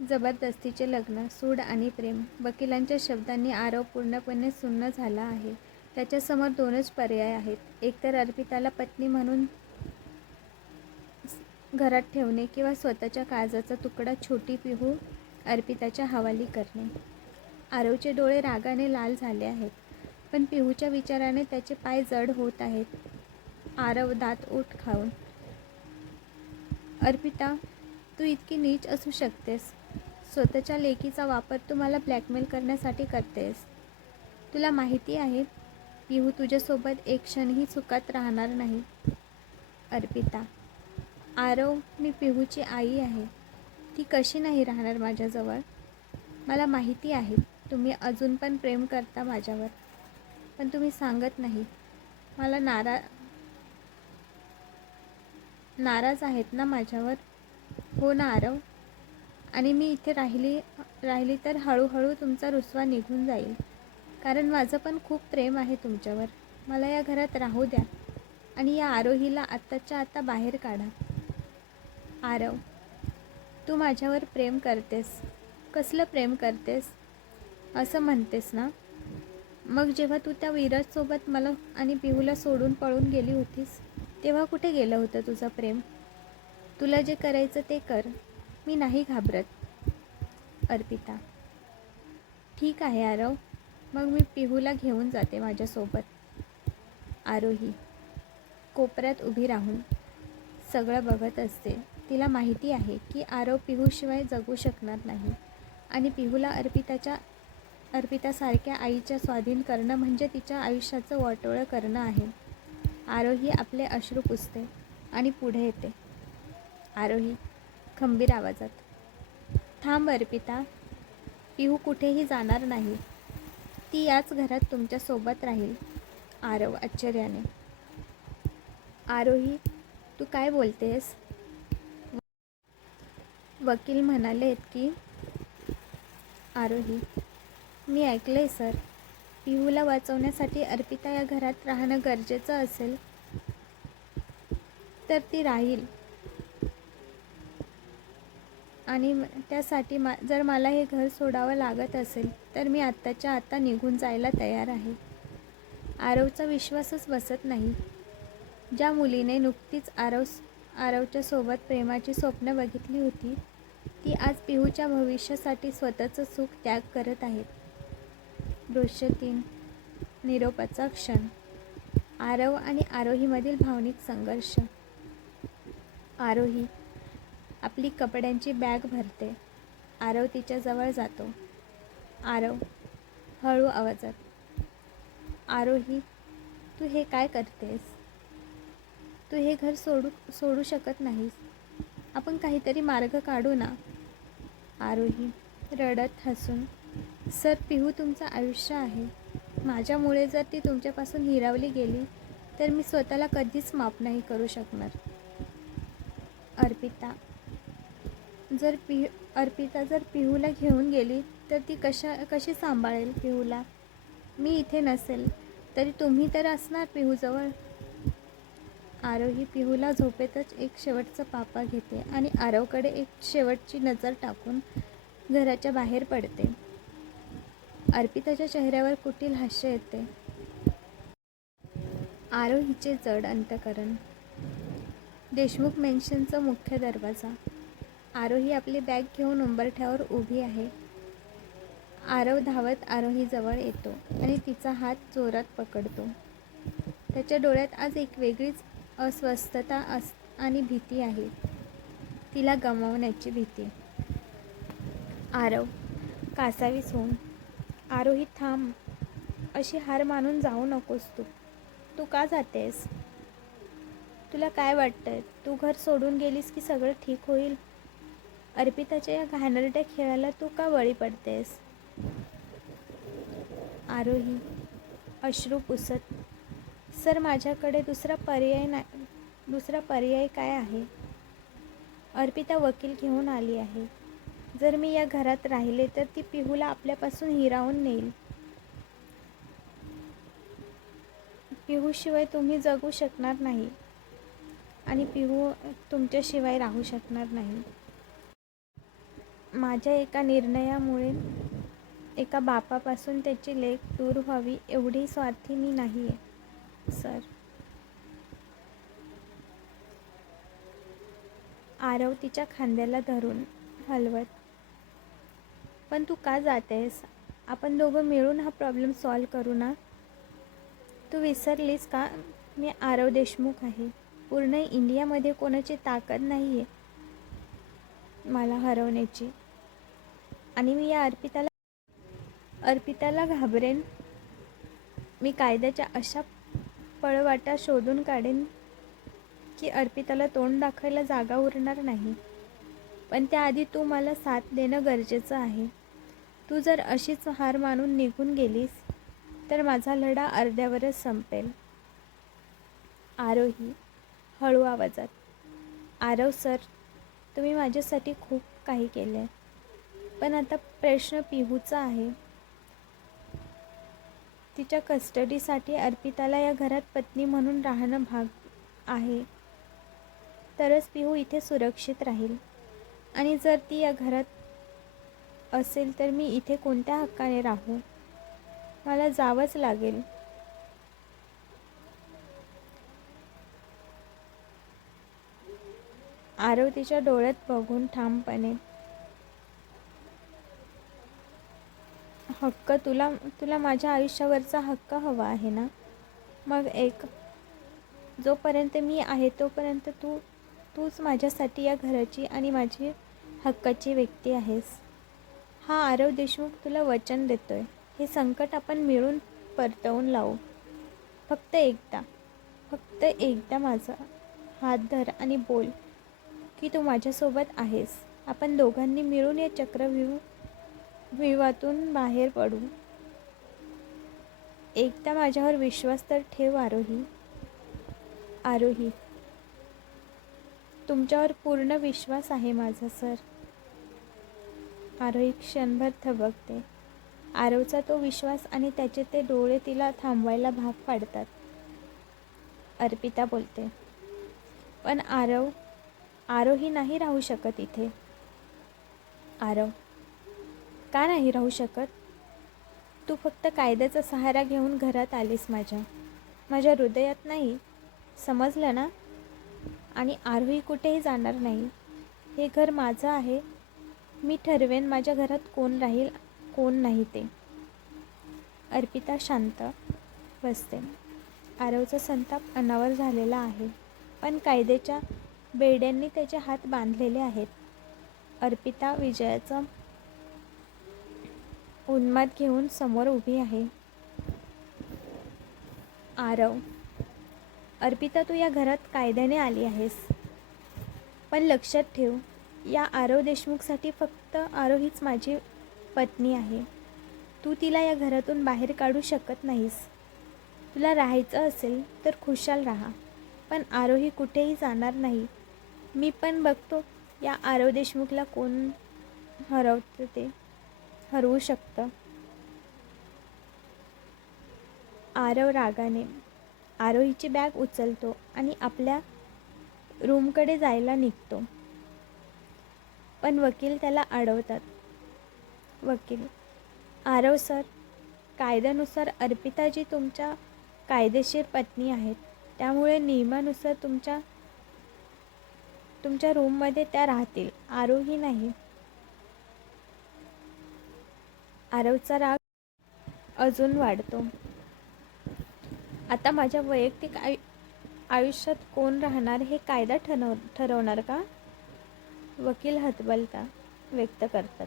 जबरदस्तीचे लग्न, सूड आणि प्रेम. वकिलांच्या शब्दांनी आरव पूर्णपणे सुन्न झाला आहे. त्याच्यासमोर दोनच पर्याय आहेत. एकतर अर्पिताला पत्नी म्हणून घरात ठेवणे किंवा स्वतःच्या काळजाचा तुकडा छोटी पिहू अर्पिताच्या हवाली करणे. आरवचे डोळे रागाने लाल झाले आहेत, पण पिहूच्या विचाराने त्याचे पाय जड होत आहेत. आरव दात ओठ खाऊन, अर्पिता, तू इतकी नीच असू शकतेस. स्वतःच्या लेकीचा वापर तू मला ब्लॅकमेल करण्यासाठी करतेस. तुला माहिती आहे पिहू तुझ्यासोबत एक क्षणही चुकत राहणार नाही. अर्पिता, आरव, मी पिहूची आई आहे. ती कशी नाही राहणार माझ्याजवळ? मला माहिती आहे तुम्ही अजून पण प्रेम करता माझ्यावर, पण तुम्ही सांगत नाही. मला नाराज आहेत ना माझ्यावर? हो ना आरव? आणि मी इथे राहिली तर हळूहळू तुमचा रुसवा निघून जाईल, कारण माझं पण खूप प्रेम आहे तुमच्यावर. मला या घरात राहू द्या आणि या आरोहीला आत्ताच्या आत्ता बाहेर काढा. आरव, तू माझ्यावर प्रेम करतेस. कसलं प्रेम करतेस असं म्हणतेस ना? मग जेव्हा तू त्या विराजसोबत मला आणि पिहूला सोडून पळून गेली होतीस, तेव्हा कुठे गेलं होतं तुझं प्रेम? तुला जे करायचं ते कर, मी नाही घाबरत. अर्पिता, ठीक आहे आरव, मग मी पिहूला घेऊन जाते माझ्यासोबत. आरोही कोपऱ्यात उभी राहून सगळं बघत असते. तिला माहिती आहे की आरव पिहूशिवाय जगू शकणार नाही आणि पिहूला अर्पितासारख्या आईच्या स्वाधीन करणं म्हणजे तिच्या आयुष्याचं वाटोळं करणं आहे. आरोही आपले अश्रू पुसते आणि पुढे येते. आरोही खंबीर आवाजात, थांब अर्पिता, पिहू कुठेही जाणार नाही. ती याच घरात तुमच्या सोबत राहील. आरव आश्चर्याने, आरोही, तू काय बोलतेस? वकील म्हणालेत की? आरोही, मी ऐकलंय सर. पिहूला वाचवण्यासाठी अर्पिता या घरात राहणं गरजेचं असेल तर ती राहील, आणि त्यासाठी जर मला हे घर सोडावं लागत असेल तर मी आत्ताच्या आत्ता निघून जायला तयार आहे. आरवचा विश्वासच बसत नाही. ज्या मुलीने नुकतीच आरवच्या सोबत प्रेमाची स्वप्न बघितली होती, ती आज पिहूच्या भविष्यासाठी स्वतःचं सुख त्याग करत आहे. दृश्य 3. निरोपाचा क्षण. आरव आणि आरोहीमधील भावनिक संघर्ष. आरोही आपली कपड्यांची बॅग भरते. आरव तिच्याजवळ जातो. आरव हळू आवाजात, आरोही, तू हे काय करतेस? तू हे घर सोडू शकत नाहीस. आपण काहीतरी मार्ग काढू ना. आरोही रडत हसून, सर, पिहू तुमचं आयुष्य आहे. माझ्यामुळे जर ती तुमच्यापासून हिरावली गेली तर मी स्वतःला कधीच माफ नाही करू शकणार. अर्पिता जर पिहूला घेऊन गेली तर ती कशी सांभाळेल पिहूला? मी इथे नसेल तरी तुम्ही तर असणार पिहूजवळ. आरोही पिहूला झोपेतच एक शेवटचा पापा घेते आणि आरवकडे एक शेवटची नजर टाकून घराच्या बाहेर पडते. अर्पिताच्या चेहऱ्यावर कुटील हास्य येते. आरोहीचे जड अंतःकरण. देशमुख मेन्शनचा मुख्य दरवाजा. आरोही आपली बॅग घेऊन उंबरठ्यावर उभी आहे. आरव धावत आरोहीजवळ येतो आणि तिचा हात जोरात पकडतो. त्याच्या डोळ्यात आज एक वेगळीच अस्वस्थता आणि भीती आहे. तिला गमावण्याची भीती. आरव कासावीस होऊन, आरोही थांब, अशी हार मानून जाऊ नकोस. तू का जातेस? तुला काय वाटतंय, तू घर सोडून गेलीस की सगळं ठीक होईल? अर्पिताच्या या घाणेरड्या खेळाला तू का बळी पडतेस? आरोही अश्रू पुसत, सर, माझ्याकडे दुसरा पर्याय काय आहे? अर्पिता वकील घेऊन आली आहे. जर मी या घरात राहिले तर ती पिहूला आपल्यापासून हिरावून नेईल. पिहूशिवाय तुम्ही जगू शकणार नाही आणि पिहू तुमच्याशिवाय राहू शकणार नाही. माझ्या एका निर्णयामुळे एका बापापासून त्याची लेक दूर व्हावी एवढी स्वार्थी मी नाही आहे सर. आरव तिच्या खांद्याला धरून हलवत, पण तू का जातेस? आपण दोघं मिळून हा प्रॉब्लेम सॉल्व करू ना. तू विसरलीस का मी आरव देशमुख आहे. पूर्ण इंडियामध्ये कोणाची ताकद नाही आहे मला हरवण्याची. आणि मी या अर्पिताला घाबरेन. मी कायद्याच्या अशा पळवाटा शोधून काढेन की अर्पिताला तोंड दाखवायला जागा उरणार नाही. पण त्याआधी तू मला साथ देणं गरजेचं आहे. तू जर अशीच हार मानून निघून गेलीस तर माझा लढा अर्ध्यावरच संपेल. आरोही हळू आवाजात. आरव सर, तुम्ही माझ्यासाठी खूप काही केलं आहे, पण आता प्रश्न पिहूचा आहे. तिच्या कस्टडीसाठी अर्पिताला या घरात पत्नी म्हणून राहणं भाग आहे. तरच पिहू इथे सुरक्षित राहील. आणि जर ती या घरात असेल तर मी इथे कोणत्या हक्काने राहू? मला जावंच लागेल. आरव तिच्या डोळ्यात बघून ठामपणे, हक्क तुला माझ्या आयुष्यावरचा हक्क हवा आहे ना? मग एक, जोपर्यंत मी आहे तोपर्यंत तूच माझ्यासाठी या घराची आणि माझी हक्काची व्यक्ती आहेस. हा आरव देशमुख तुला वचन देतोय. हे संकट आपण मिळून परतवून लावू. फक्त एकदा माझा हात धर आणि बोल की तू माझ्यासोबत आहेस. आपण दोघांनी मिळून या चक्रव्यूहातून बाहेर पडू. एकदा माझ्यावर विश्वास तर ठेव आरोही. तुमच्यावर पूर्ण विश्वास आहे माझा सर. आरोही क्षणभर थबकते. आरवचा तो विश्वास आणि त्याचे ते डोळे तिला थांबवायला भाग पाडतात. अर्पिता बोलते, पण आरोही नाही राहू शकत इथे. आरव, का नाही राहू शकत? तू फक्त कायद्याचा सहारा घेऊन घरात आलीस माझ्या हृदयात नाही. समजलं ना? आणि आरोही कुठेही जाणार नाही. हे घर माझं आहे. मी ठरवेन माझ्या घरात कोण राहील कोण नाही ते. अर्पिता शांत बसते. आरवचा संताप अनावर झालेला आहे, पण कायद्याच्या बेड्यांनी त्याचे हात बांधलेले आहेत. अर्पिता विजयाचा उन्माद घेऊन समोर उभी आहे. आरव, अर्पिता, तू या घरात कायद्याने आली आहेस, पण लक्षात ठेव, या आरव देशमुखसाठी फक्त आरव हीच माझी पत्नी आहे. तू तिला या घरातून बाहेर काढू शकत नाहीस. तुला राहायचं असेल तर खुशाल राहा, पण आरोही कुठेही जाणार नाही. मी पण बघतो या आरव देशमुखला कोण हरवू शकतं. आरव रागाने आरोहीची बॅग उचलतो आणि आपल्या रूमकडे जायला निघतो, पण वकील त्याला अडवतात. वकील, आरव सर, कायद्यानुसार अर्पिताजी तुमच्या कायदेशीर पत्नी आहेत, त्यामुळे नियमानुसार तुमच्या रूममध्ये त्या राहतील, आरोही नाही. आरवचा राग अजून वाढतो. आता माझ्या वैयक्तिक आयुष्यात कोण राहणार हे कायदा ठरवणार का? वकील हतबलता व्यक्त करतात.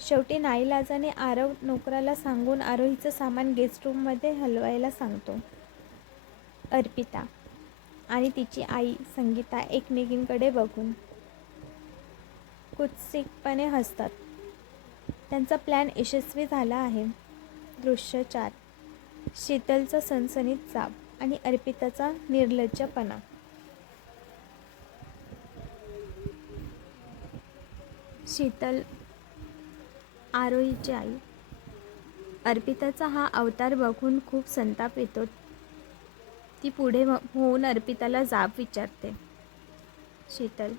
शेवटी नाईलाजाने आरव नोकराला सांगून आरोहीचं सामान गेस्ट रूममध्ये हलवायला सांगतो. अर्पिता आणि तिची आई संगीता एकमेकींकडे बघून कुत्सितपणे हसतात. त्यांचा प्लॅन यशस्वी झाला आहे. दृश्य 4. शीतलचा सणसणीत जाब आणि अर्पिताचा निर्लज्जपणा. शीतल, आरोहीची आई. अर्पिताचा हा अवतार बघून खूप संताप येतो. ती पुढे होऊन अर्पिताला जाब विचारते. शीतल,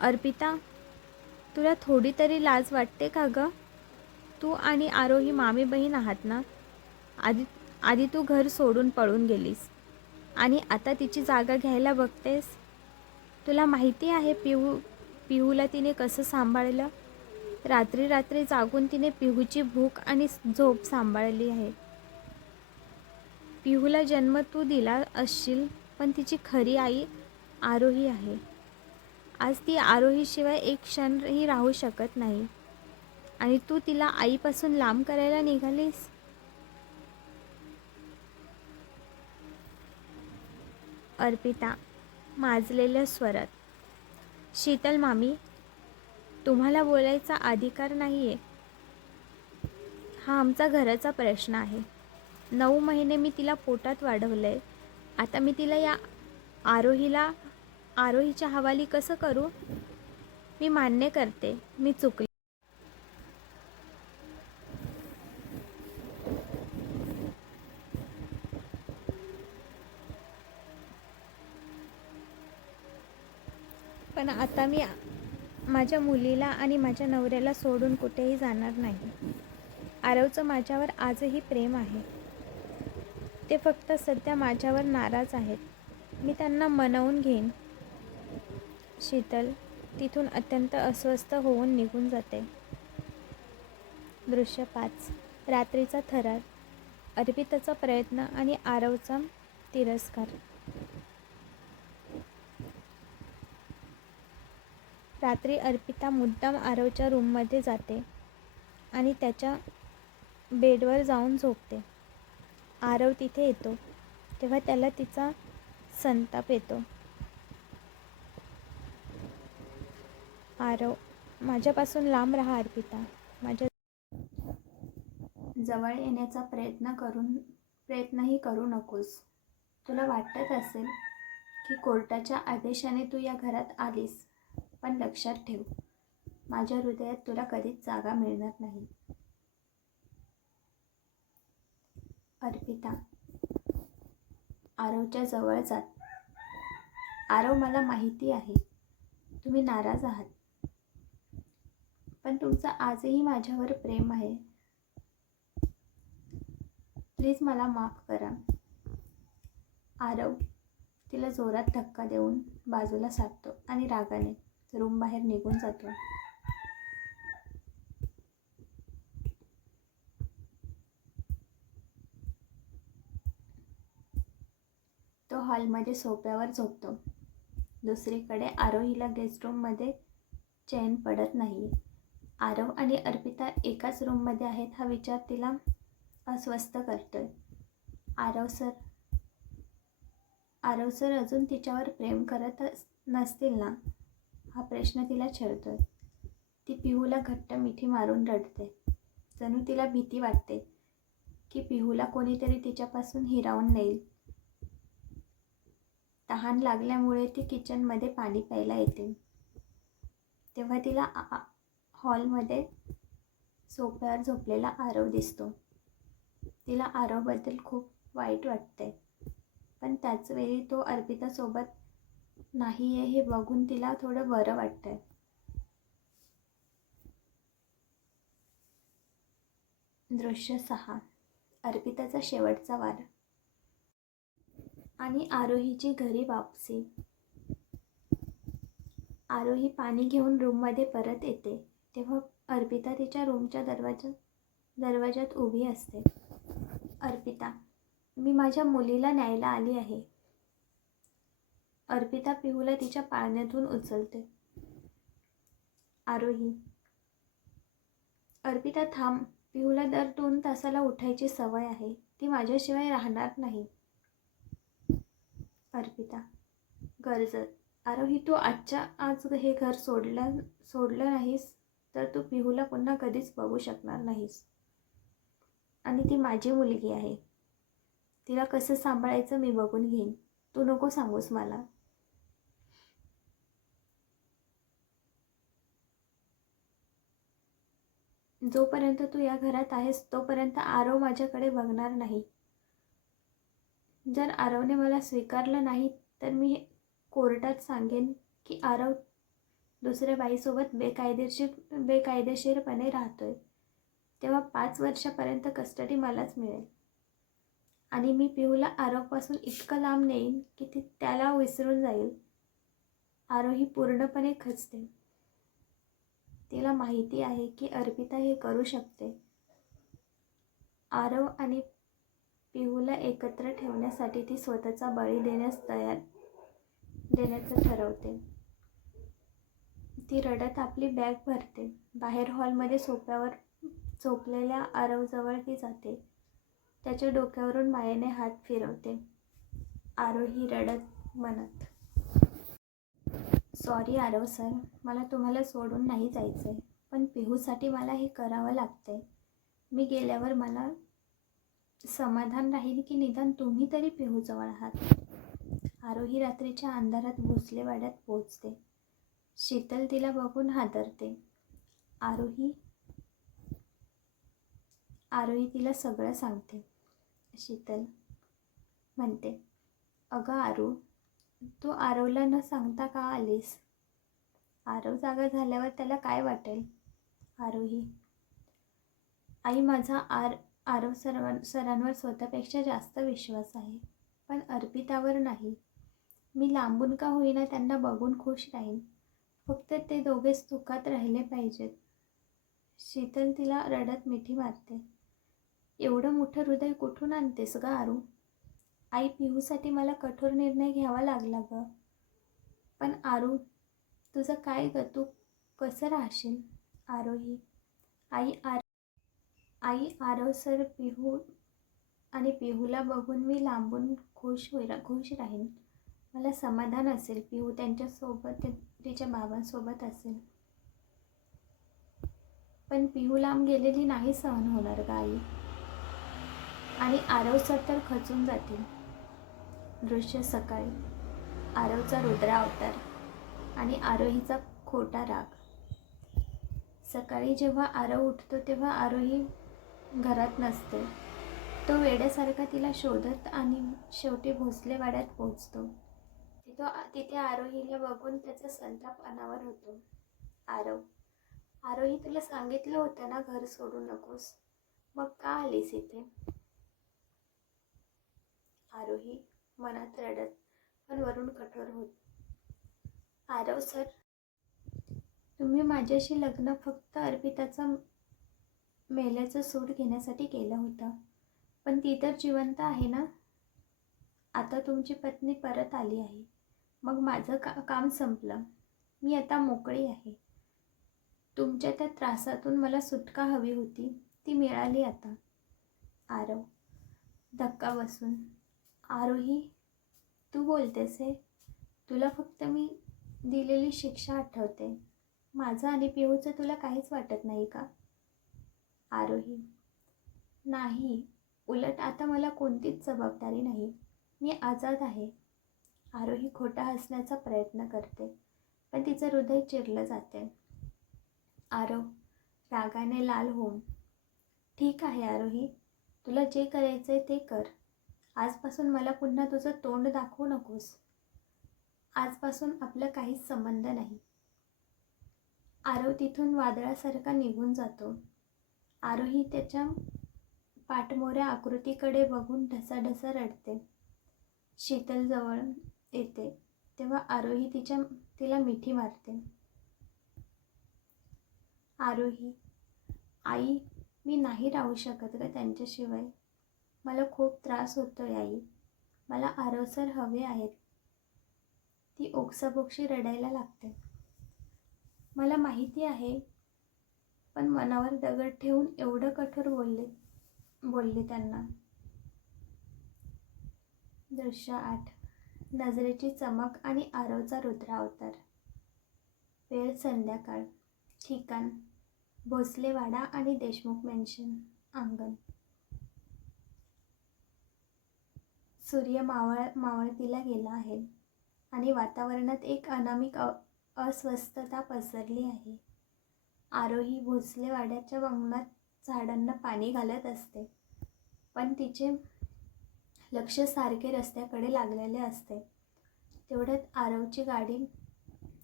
अर्पिता, तुला थोडी तरी लाज वाटते का गं? तू आणि आरोही मामी बहीण आहात ना? आधी आधी तू घर सोडून पळून गेलीस आणि आता तिची जागा घ्यायला बघतेस. तुला माहिती आहे पिहूला तिने कसं सांभाळलं? रात्री रात्री जागून तिने पिहूची भूक आणि झोप सांभाळली आहे. पिहूला जन्म तू दिला असशील, पण तिची खरी आई आरोही आहे. आज ती आरोहीशिवाय एक क्षणही राहू शकत नाही आणि तू तिला आईपासून लांब करायला निघालीस. अर्पिता माजलेल्या स्वरात. शीतल मामी, तुम्हाला बोलायचा अधिकार नाही आहे. हा आमचा घराचा प्रश्न आहे. 9 महिने मी तिला पोटात वाढवलं आहे. आता मी तिला या आरोहीच्या हवाली कसं करू? मी मान्य करते, मी चुकले. पण आता मी माझ्या मुलीला आणि माझ्या नवऱ्याला सोडून कुठेही जाणार नाही. आरवचं माझ्यावर आजही प्रेम आहे. ते फक्त सध्या माझ्यावर नाराज आहेत. मी त्यांना मनवून घेईन. शीतल तिथून अत्यंत अस्वस्थ होऊन निघून जाते. दृश्य 5. रात्रीचा थरार. अर्पिताचा प्रयत्न आणि आरवचा तिरस्कार. रात्री अर्पिता मुद्दाम आरवच्या रूममध्ये जाते आणि त्याच्या बेडवर जाऊन झोपते. आरव तिथे येतो तेव्हा त्याला तिचा संताप येतो. आरव, माझ्यापासून लांब राहा अर्पिता. माझ्या जवळ येण्याचा प्रयत्नही करू नकोस. तुला वाटत असेल की कोर्टाच्या आदेशाने तू या घरात आलीस, पण लक्षात ठेव, माझ्या हृदयात तुला कधीच जागा मिळणार नाही. अर्पिता आरवच्या जवळ जात. आरव, मला माहिती आहे तुम्ही नाराज आहात, पण तुमचं आजही माझ्यावर प्रेम आहे. प्लीज मला माफ करा. आरव तिला जोरात धक्का देऊन बाजूला सारतो आणि रागाने रूम बाहेर निघून जातो. तो हॉलमध्ये सोफ्यावर झोपतो. दुसरीकडे आरोहीला गेस्ट रूममध्ये चैन पडत नाही. आरव आणि अर्पिता एकाच रूममध्ये आहेत हा विचार तिला अस्वस्थ करतोय. आरव सर अजून तिच्यावर प्रेम करत नसतील ना, हा प्रश्न तिला छळतोय. ती पिहूला घट्ट मिठी मारून रडते. जणू तिला भीती वाटते की पिहूला कोणीतरी तिच्यापासून हिरावून नेईल. तहान लागल्यामुळे ती किचनमध्ये पाणी प्यायला येते तेव्हा तिला हॉलमध्ये सोफ्यावर झोपलेला आरव दिसतो. तिला आरवबद्दल खूप वाईट वाटते, पण त्याचवेळी तो अर्पितासोबत नाही आहे हे बघून तिला थोडं बरं वाटतंय. दृश्य 6. अर्पिताचा शेवटचा वार आणि आरोहीची घरी वापसी. आरोही पाणी घेऊन रूममध्ये परत येते तेव्हा अर्पिता तिच्या रूमच्या दरवाजात उभी असते. अर्पिता, मी माझ्या मुलीला न्यायला आली आहे. अर्पिता पिहूला तिच्या पाळण्यातून उचलते. आरोही, अर्पिता थांब, पिहूला दर 2 तासाला उठायची सवय आहे. ती माझ्याशिवाय राहणार नाही. अर्पिता गरजत, आरोही तू आजच्या आज हे घर सोडलं नाहीस तर तू पिहूला पुन्हा कधीच बघू शकणार नाहीस. आणि ती माझी मुलगी आहे. तिला कसं सांभाळायचं मी बघून घेईन. तू नको सांगूस मला. जोपर्यंत तू या घरात आहेस तोपर्यंत आरव माझ्याकडे बघणार नाही. जर आरवने मला स्वीकारलं नाही तर मी कोर्टात सांगेन की आरव दुसऱ्या बाईसोबत बेकायदेशीरपणे राहतोय, तेव्हा 5 वर्षापर्यंत कस्टडी मलाच मिळेल. आणि मी पिहूला आरोपासून इतकं लांब नेईन की ती त्याला विसरून जाईल. आरोही पूर्णपणे खचते. तिला माहिती आहे की अर्पिता हे करू शकते. आरव आणि पिहूला एकत्र ठेवण्यासाठी ती स्वतःचा बळी देण्याचं ठरवते. ती रडत आपली बॅग भरते. बाहेर हॉलमध्ये सोफ्यावर झोपलेल्या आरवजवळ ती जाते. त्याच्या डोक्यावरून मायेने हात फिरवते. आरोही रडत म्हणत, सॉरी आरव सर, मला तुम्हाला सोडून नाही जायचंय, पण पिहूसाठी मला हे करावं लागतंय. मी गेल्यावर मला समाधान राहील की निदान तुम्ही तरी पिहूजवळ आहात. आरोही रात्रीच्या अंधारात भोसलेवाड्यात पोहोचते. शीतल तिला बघून हादरते. आरोही तिला सगळं सांगते. शीतल म्हणते, अगं आरू, तू आरवला न सांगता का आलीस? आरव जागा झाल्यावर त्याला काय वाटेल? आरोही, आई, माझा आरव सरांवर स्वतःपेक्षा जास्त विश्वास आहे, पण अर्पितावर नाही. मी लांबून का होईना त्यांना बघून खुश राहीन. फक्त ते दोघेच सुखात राहिले पाहिजेत. शीतल तिला रडत मिठी मारते. एवढं मोठं हृदय कुठून आणतेस ग आरू? आई, पिहूसाठी मला कठोर निर्णय घ्यावा लागला ग. पण आरू, तुझं काय ग? तू कसं राहशील? आरोही, आई, आरव सर, पिहूला बघून मी लांबून खुश राहीन. मला समाधान असेल. पिहू त्यांच्यासोबत, तिच्या बाबांसोबत असेल. पण पिहू लांब गेलेली नाही सहन होणार ग आई. आणि आरव सर तर खचून जातील. दृश्य सकाळी. आरवचा रुद्र अवतार आणि आरोहीचा खोटा राग. सकाळी जेव्हा आरव उठतो तेव्हा आरोही घरात नसते. तो वेड्यासारखा तिला शोधत आणि शेवटी भोसलेवाड्यात पोहोचतो. तिथे आरोहीला बघून त्याचा संताप अनावर होतो. आरोही, तुला सांगितलं होतं ना घर सोडू नकोस, मग का आलीस इथे? आरोही मनात रडत पण वरून कठोर होत. आरव सर, तुम्ही माझ्याशी लग्न फक्त अर्पिताचा मेल्याचं सूड घेण्यासाठी केलं होतं, पण ती तर जिवंत आहे ना. आता तुमची पत्नी परत आली आहे, मग माझं काम संपलं. मी आता मोकळी आहे. तुमच्या त्या त्रासातून मला सुटका हवी होती, ती मिळाली आता. आरव धक्का बसून, आरोही, तू बोलतेस हे? तुला फक्त मी दिलेली शिक्षा आठवते. माझं आणि पिहूचं तुला काहीच वाटत नाही का? आरोही, नाही, उलट आता मला कोणतीच जबाबदारी नाही. मी आजाद आहे. आरोही खोटा हसण्याचा प्रयत्न करते, पण तिचं हृदय चिरलं जाते. आरव रागाने लाल होऊन, ठीक आहे आरोही, तुला जे करायचंय ते कर. आजपासून मला पुन्हा तुझं तोंड दाखवू नकोस. आजपासून आपला काहीच संबंध नाही. आरव तिथून वादळासारखा निघून जातो. आरोही त्याच्या पाठमोऱ्या आकृतीकडे बघून ढसाढसा रडते. शीतल जवळ येते तेव्हा आरोही तिला मिठी मारते. आरोही, आई, मी नाही राहू शकत ग त्यांच्याशिवाय. मला खूप त्रास होतोय आई. मला आरव सर हवे आहेत. ती ओक्साबोक्शी रडायला लागते. मला माहिती आहे, पण मनावर दगड ठेवून एवढं कठोर बोलले त्यांना. दृश्य 8. नजरेची चमक आणि आरवचा रुद्र अवतार. वेळ संध्याकाळ. ठिकाण भोसलेवाडा आणि देशमुख मेन्शन. अंगण. सूर्य मावळतीला गेला आहे आणि वातावरणात एक अनामिक अस्वस्थता पसरली आहे. आरोही भोसलेवाड्याच्या अंगणात झाडांना पाणी घालत असते, पण तिचे लक्ष सारखे रस्त्याकडे लागलेले असते. तेवढ्यात आरवची गाडी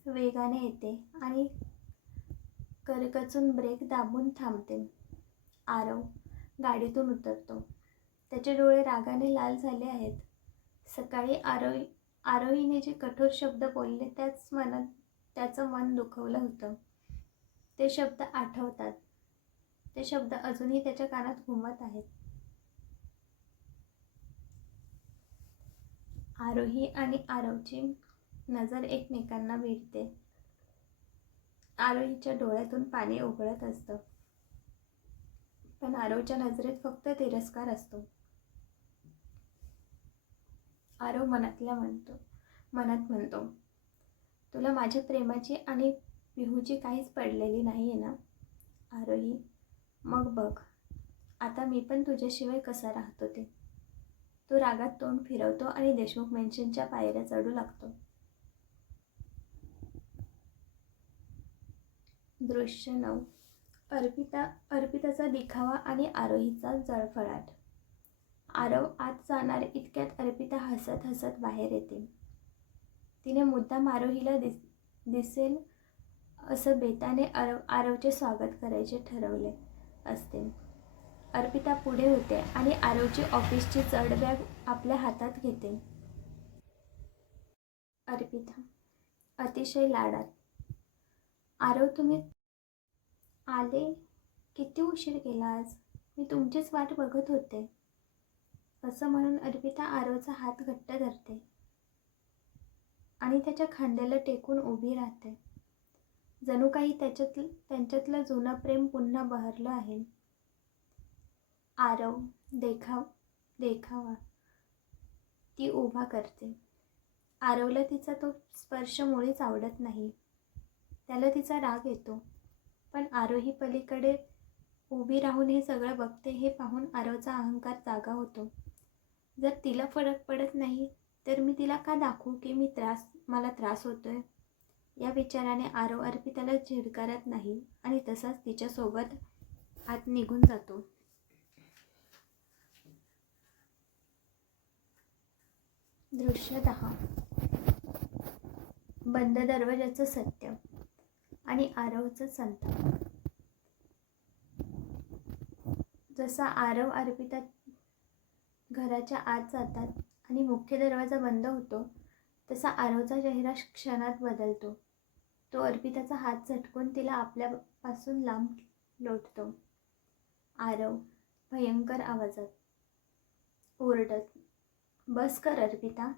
वेगाने येते आणि करकचून ब्रेक दाबून थांबते. आरव गाडीतून उतरतो. त्याचे डोळे रागाने लाल झाले आहेत. सकाळी आरोहीने जे कठोर शब्द बोलले त्याचं मन दुखवलं होतं. ते शब्द आठवतात. ते शब्द अजूनही त्याच्या कानात घुमत आहेत. आरोही आणि आरवची नजर एकमेकांना भिडते. आरोहीच्या डोळ्यातून पाणी ओघळत असतं, पण आरवच्या नजरेत फक्त तिरस्कार असतो. आरव मनात म्हणतो, तुला माझ्या प्रेमाची आणि पिहूची काहीच पडलेली नाहीये ना आरोही? मग बघ आता मी पण तुझ्याशिवाय कसा राहतो ते. तो रागात तोंड फिरवतो आणि देशमुख मेन्शनच्या पायऱ्या चढू लागतो. दृश्य 9. अर्पिताचा दिखावा आणि आरोहीचा जळफळाट. आरव आत जाणार इतक्यात अर्पिता हसत हसत बाहेर येते. तिने मुद्दाम आरोहीला दिसेल असं बेताने आरवचे स्वागत करायचे ठरवले असते. अर्पिता पुढे होते आणि आरवची ऑफिसची जड बॅग आपल्या हातात घेते. अर्पिता अतिशय लाडात, आरव तुम्ही आले? किती उशीर केला आज? मी तुमचीच वाट बघत होते. असं म्हणून अर्पिता आरवचा हात घट्ट धरते आणि त्याच्या खांद्याला टेकून उभी राहते. जणू काही त्यांच्यातलं जुनं प्रेम पुन्हा बहरलं आहे. आरव देखावा ती उभा करते. आरवला तिचा तो स्पर्श मुळीच आवडत नाही. त्याला तिचा राग येतो. पण आरोही पलीकडे उभी राहून हे सगळं बघते हे पाहून आरवचा अहंकार जागा होतो. जर तिला फरक पडत नाही तर मी तिला का दाखवू की मला त्रास होतोय? या विचाराने आरव अर्पिताला झिडकारत नाही आणि तसाच तिच्यासोबत आत निघून जातो. दृश्य 10. बंद दरवाजाचं सत्य आणि आरवचं संताप. जसा आरव अर्पिता घराच्या आत जातात आणि मुख्य दरवाजा बंद होतो तसा आरवचा चेहरा क्षणात बदलतो. तो अर्पिताचा हात झटकून तिला आपल्यापासून लांब लोटतो. आरव भयंकर आवाजात ओरडत, बस कर अर्पिता,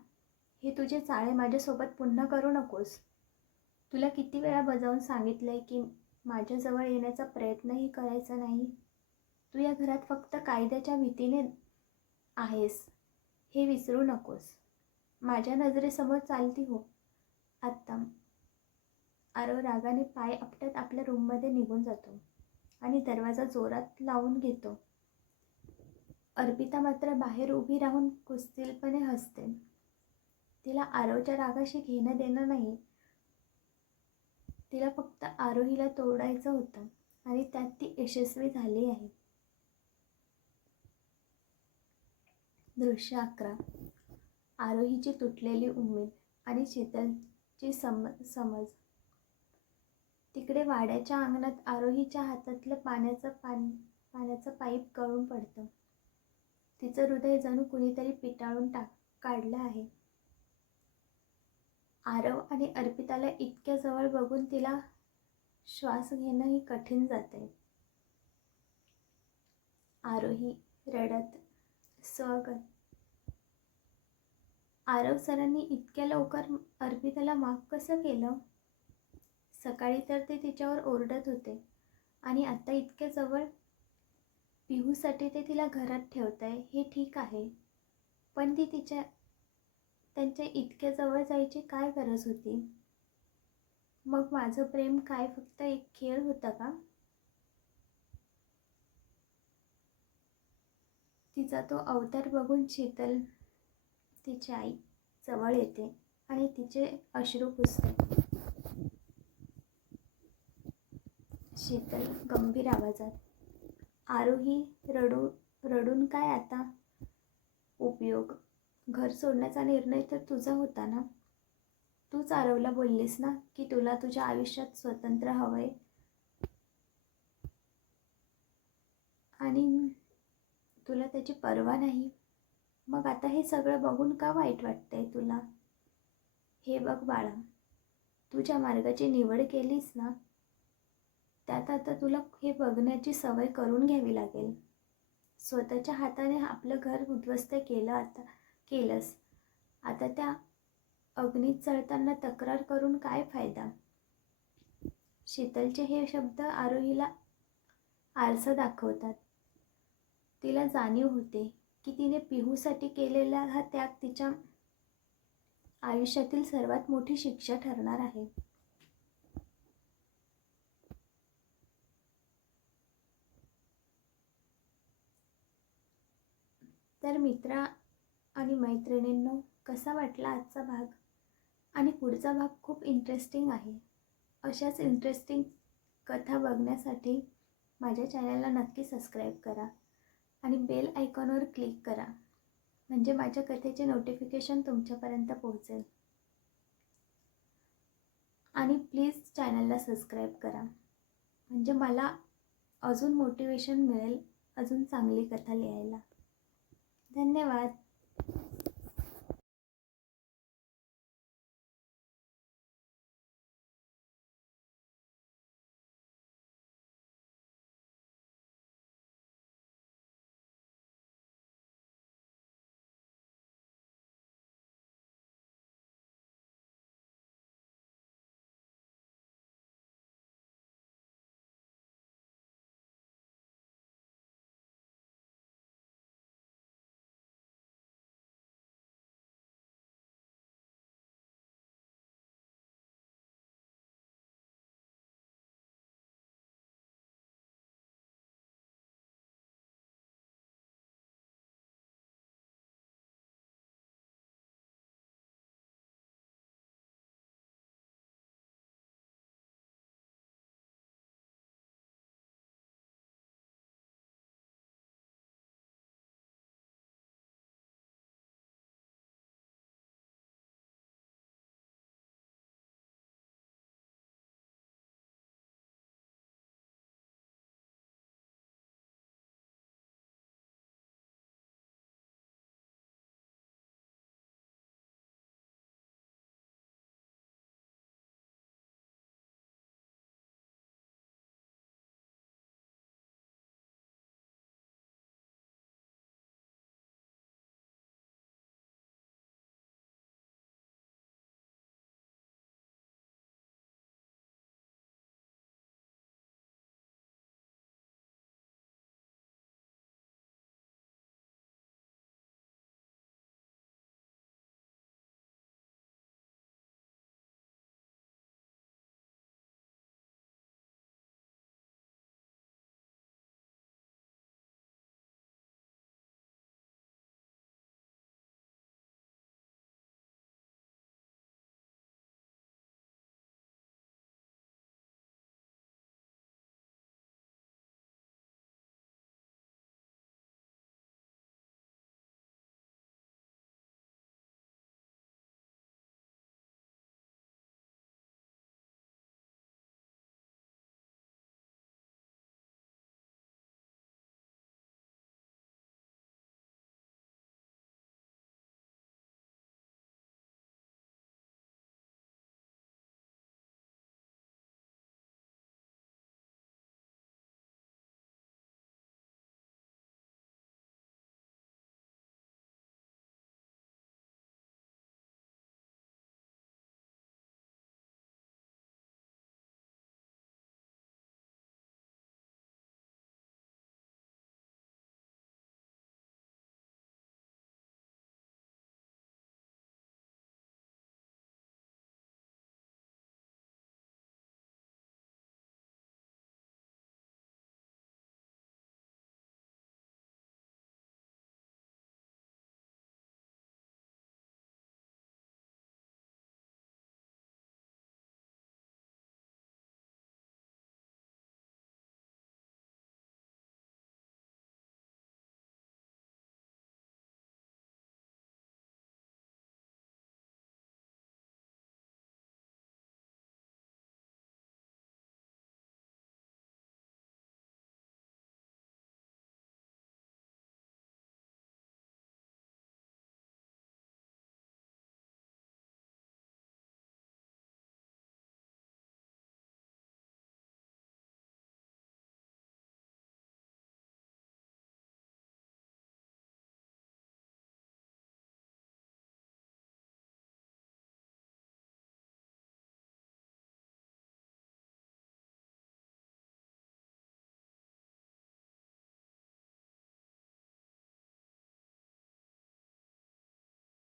हे तुझे चाळे माझ्यासोबत पुन्हा करू नकोस. तुला किती वेळा बजावून सांगितलंय की माझ्याजवळ येण्याचा प्रयत्नही करायचा नाही. तू या घरात फक्त कायद्याच्या भीतीने आहेस हे विसरू नकोस. माझ्या नजरेसमोर चालती हो आत्ता. आरव रागाने पाय आपटत आपल्या रूममध्ये निघून जातो आणि दरवाजा जोरात लावून घेतो. अर्पिता मात्र बाहेर उभी राहून कुस्तीलपणे हसते. तिला आरवच्या रागाशी घेणं देणं नाही. तिला फक्त आरोहीला तोडायचं होतं आणि त्यात ती यशस्वी झाली आहे. दृश्य 11. आरोहीची तुटलेली उमेद आणि शीतलची समज. तिकडे वाड्याच्या अंगणात आरोहीच्या हातातलं पाण्याचं पाईप गळून पडतं. तिचं हृदय जणू कुणीतरी पिटाळून काढलं आहे. आरव आणि अर्पिताला इतक्या जवळ बघून तिला श्वास घेणंही कठीण जाते. आरोही रडत, स्वगत, आरव सरांनी इतक्या लवकर अर्पिताला माफ कसं केलं? सकाळी तर ते तिच्यावर ओरडत होते आणि आता इतक्या जवळ. पिहूसाठी ते तिला घरात ठेवतंय हे ठीक आहे, पण ती त्यांच्या इतक्या जवळ जायची काय गरज होती? मग माझं प्रेम काय फक्त एक खेळ होता का? तिचा तो अवतार बघून शीतल तिची आई जवळ येते आणि तिचे अश्रू पुसते. शीतल गंभीर आवाजात, आरोही रडून काय आता उपयोग? घर सोडण्याचा निर्णय तर तुझा होता ना? तूच आरवला बोललीस ना की तुला तुझ्या आयुष्यात स्वतंत्र हवंय, आणि तुला त्याची पर्वा नाही. मग आता हे सगळं बघून का वाईट वाटतंय तुला? हे बघ बाळा, तू ज्या मार्गाची निवड केलीस ना, त्यात आता तुला हे बघण्याची सवय करून घ्यावी लागेल. स्वतःच्या हाताने आपलं घर उद्ध्वस्त केलंस. आता त्या अग्नीत जळताना तक्रार करून काय फायदा? शीतलचे हे शब्द आरोहीला आरसा दाखवतात. तिला जाणीव होते की तिने पिहूसाठी केलेला हा त्याग तिच्या आयुष्यातील सर्वात मोठी शिक्षा ठरणार आहे. तर मित्रा आणि मैत्रिणींनो, कसा वाटला आजचा भाग? आणि पुढचा भाग खूप इंटरेस्टिंग आहे. अशाच इंटरेस्टिंग कथा बघण्यासाठी माझ्या चॅनलला नक्की सबस्क्राईब करा आणि बेल आयकॉनवर क्लिक करा, म्हणजे माझ्या कथेचे नोटिफिकेशन तुमच्यापर्यंत पोहोचेल. आणि प्लीज चॅनलला सबस्क्राईब करा, म्हणजे मला अजून मोटिवेशन मिळेल अजून चांगली कथा लिहायला. धन्यवाद.